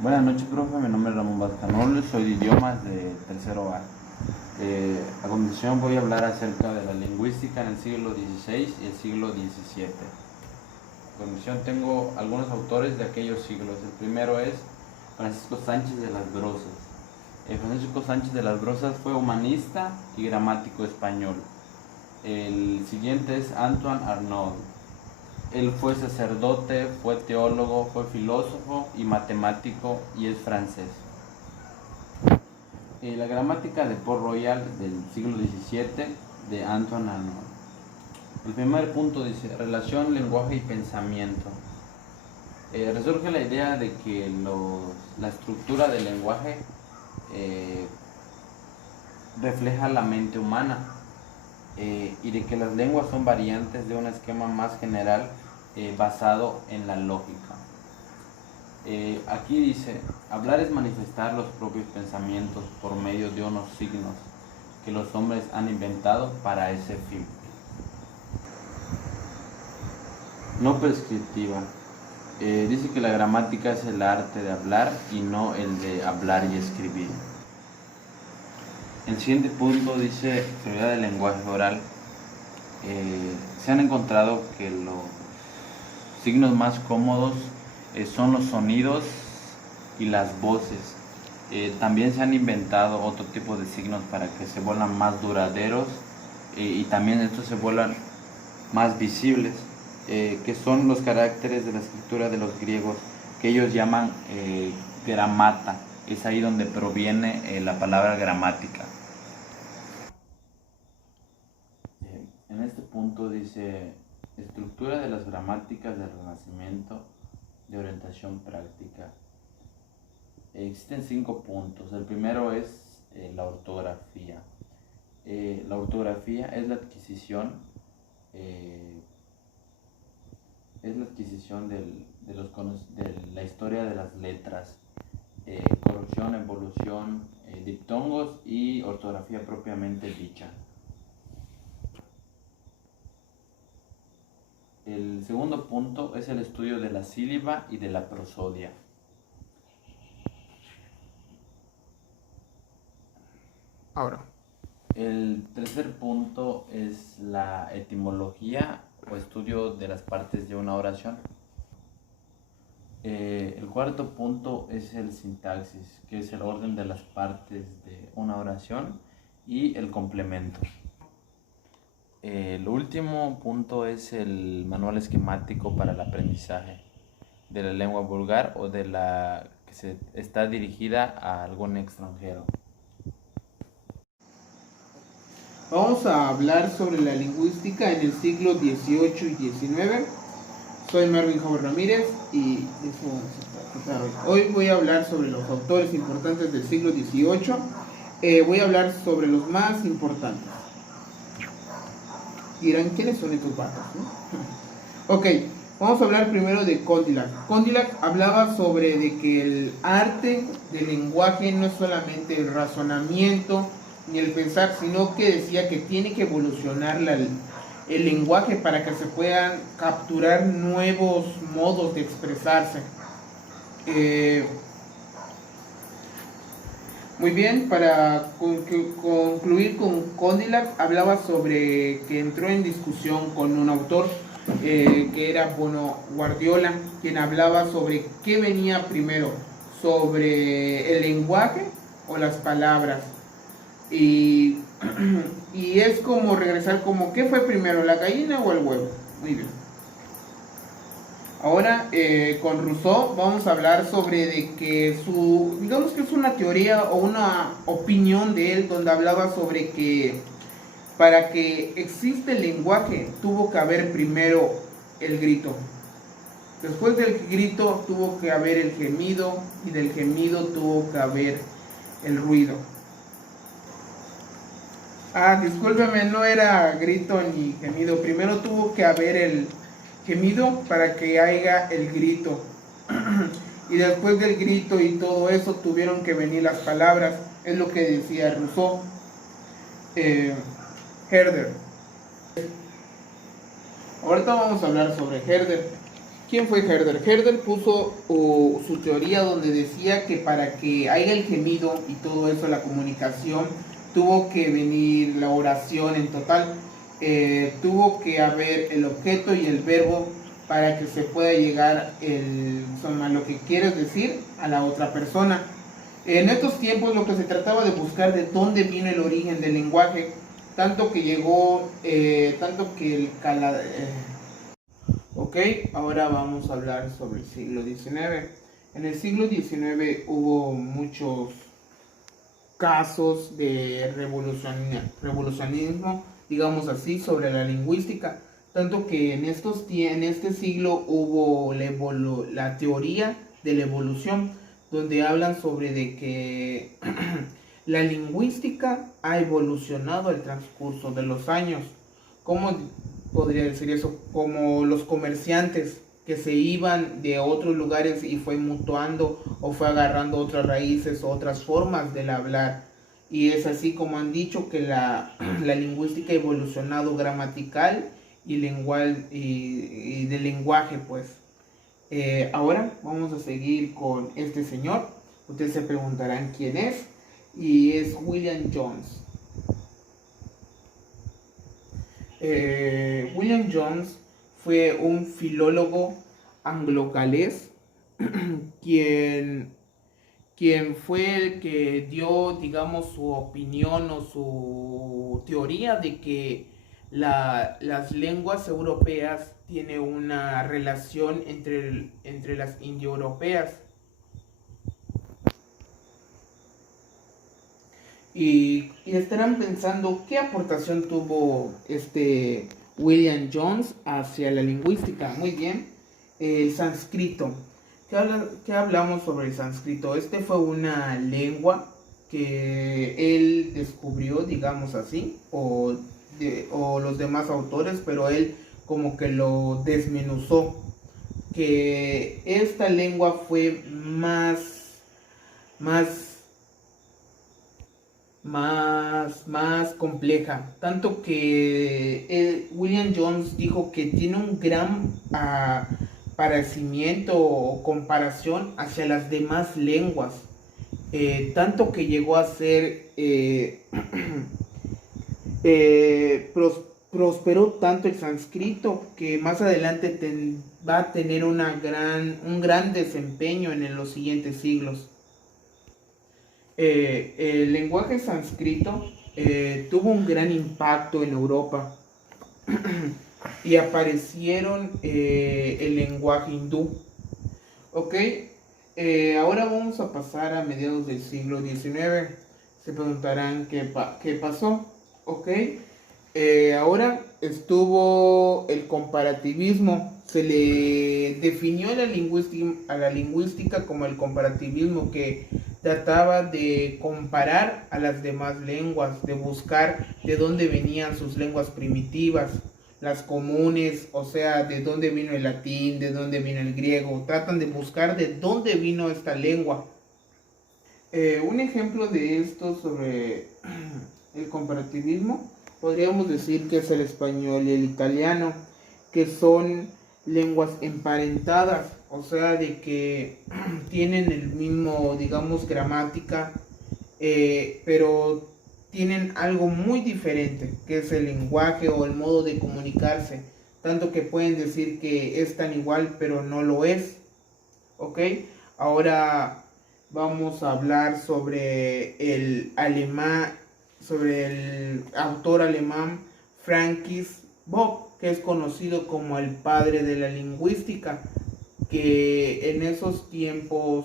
Buenas noches, profe. Mi nombre es Ramón Bascanol, soy de idiomas de tercero A. A continuación voy a hablar acerca de la lingüística en el siglo XVI y el siglo XVII. A continuación tengo algunos autores de aquellos siglos. El primero es Francisco Sánchez de las Brozas. Francisco Sánchez de las Brozas fue humanista y gramático español. El siguiente es Antoine Arnauld. Él fue sacerdote, fue teólogo, fue filósofo y matemático y es francés. La gramática de Port-Royal del siglo XVII de Antoine Arnauld. El primer punto dice relación, lenguaje y pensamiento. Resurge la idea de que la estructura del lenguaje refleja la mente humana y de que las lenguas son variantes de un esquema más general basado en la lógica. Aquí dice, hablar es manifestar los propios pensamientos por medio de unos signos que los hombres han inventado para ese fin. No prescriptiva. Dice que la gramática es el arte de hablar y no el de hablar y escribir. El siguiente punto dice teoría del lenguaje oral. Se han encontrado que los signos más cómodos son los sonidos y las voces. También se han inventado otro tipo de signos para que se vuelvan más duraderos y también estos se vuelvan más visibles, que son los caracteres de la escritura de los griegos, que ellos llaman gramata. Es ahí donde proviene la palabra gramática. En este punto dice estructura de las gramáticas del Renacimiento de orientación práctica. Existen 5 puntos. El primero es la ortografía. La ortografía es la adquisición de la historia de las letras, corrección, evolución, diptongos y ortografía propiamente dicha. El segundo punto es el estudio de la sílaba y de la prosodia. Ahora, El tercer punto es la etimología o estudio de las partes de una oración. El cuarto punto es el sintaxis, que es el orden de las partes de una oración y el complemento. El último punto es el manual esquemático para el aprendizaje de la lengua vulgar o de la que está dirigida a algún extranjero. vamos a hablar sobre la lingüística en el siglo XVIII y XIX. Soy Marvin Jover Ramírez y hoy voy a hablar sobre los autores importantes del siglo XVIII. Voy a hablar sobre los más importantes. Dirán, ¿quiénes son estos vatos? Ok, vamos a hablar primero de Condillac. Condillac hablaba sobre de que el arte del lenguaje no es solamente el razonamiento ni el pensar, sino que decía que tiene que evolucionar el lenguaje para que se puedan capturar nuevos modos de expresarse. Muy bien, para concluir con Condillac, hablaba sobre que entró en discusión con un autor que era Bono Guardiola, quien hablaba sobre qué venía primero, sobre el lenguaje o las palabras. Y es como regresar como, ¿qué fue primero, la gallina o el huevo? Muy bien. Ahora con Rousseau vamos a hablar sobre de que digamos que es una teoría o una opinión de él donde hablaba sobre que para que exista el lenguaje tuvo que haber primero el grito. Después del grito tuvo que haber el gemido y del gemido tuvo que haber el ruido. Discúlpeme, no era grito ni gemido. Primero tuvo que haber el gemido para que haya el grito. Y después del grito y todo eso tuvieron que venir las palabras. Es lo que decía Rousseau. Herder. Ahorita vamos a hablar sobre Herder. ¿Quién fue Herder? Herder puso su teoría donde decía que para que haya el gemido y todo eso, la comunicación, tuvo que venir la oración en total. Tuvo que haber el objeto y el verbo para que se pueda llegar a lo que quieres decir a la otra persona. En estos tiempos lo que se trataba de buscar de dónde vino el origen del lenguaje, tanto que llegó, tanto que Ok, ahora vamos a hablar sobre el siglo XIX. En el siglo XIX hubo muchos casos de revolucionismo, digamos así, sobre la lingüística, tanto que en este siglo hubo la teoría de la evolución, donde hablan sobre de que la lingüística ha evolucionado al transcurso de los años. ¿Cómo podría decir eso? Como los comerciantes que se iban de otros lugares y fue mutuando o fue agarrando otras raíces o otras formas del hablar. Y es así como han dicho que la lingüística ha evolucionado gramatical y del lenguaje, pues. Ahora vamos a seguir con este señor. Ustedes se preguntarán quién es. Y es William Jones. William Jones fue un filólogo anglo-galés quien fue el que dio, digamos, su opinión o su teoría de que las lenguas europeas tienen una relación entre las indoeuropeas. Y estarán pensando qué aportación tuvo este William Jones hacia la lingüística. Muy bien, el sánscrito. ¿Qué hablamos sobre el sánscrito? Este fue una lengua que él descubrió, digamos así, o los demás autores, pero él como que lo desmenuzó. Que esta lengua fue más compleja, tanto que William Jones dijo que tiene un gran parecimiento o comparación hacia las demás lenguas, tanto que llegó a ser prosperó tanto el sánscrito que más adelante va a tener un gran desempeño en los siguientes siglos. El lenguaje sánscrito tuvo un gran impacto en Europa y aparecieron el lenguaje hindú. Ok, ahora vamos a pasar a mediados del siglo XIX. Se preguntarán qué pasó. Ok, ahora estuvo el comparativismo. Se le definió a la lingüística como el comparativismo, que trataba de comparar a las demás lenguas, de buscar de dónde venían sus lenguas primitivas, las comunes, o sea, de dónde vino el latín, de dónde vino el griego. Tratan de buscar de dónde vino esta lengua. Un ejemplo de esto sobre el comparativismo podríamos decir que es el español y el italiano, que son lenguas emparentadas, o sea, de que tienen el mismo, digamos, gramática, pero tienen algo muy diferente, que es el lenguaje o el modo de comunicarse, tanto que pueden decir que es tan igual, pero no lo es. ¿Ok? Ahora vamos a hablar sobre el autor alemán Francis Bock, que es conocido como el padre de la lingüística, que en esos tiempos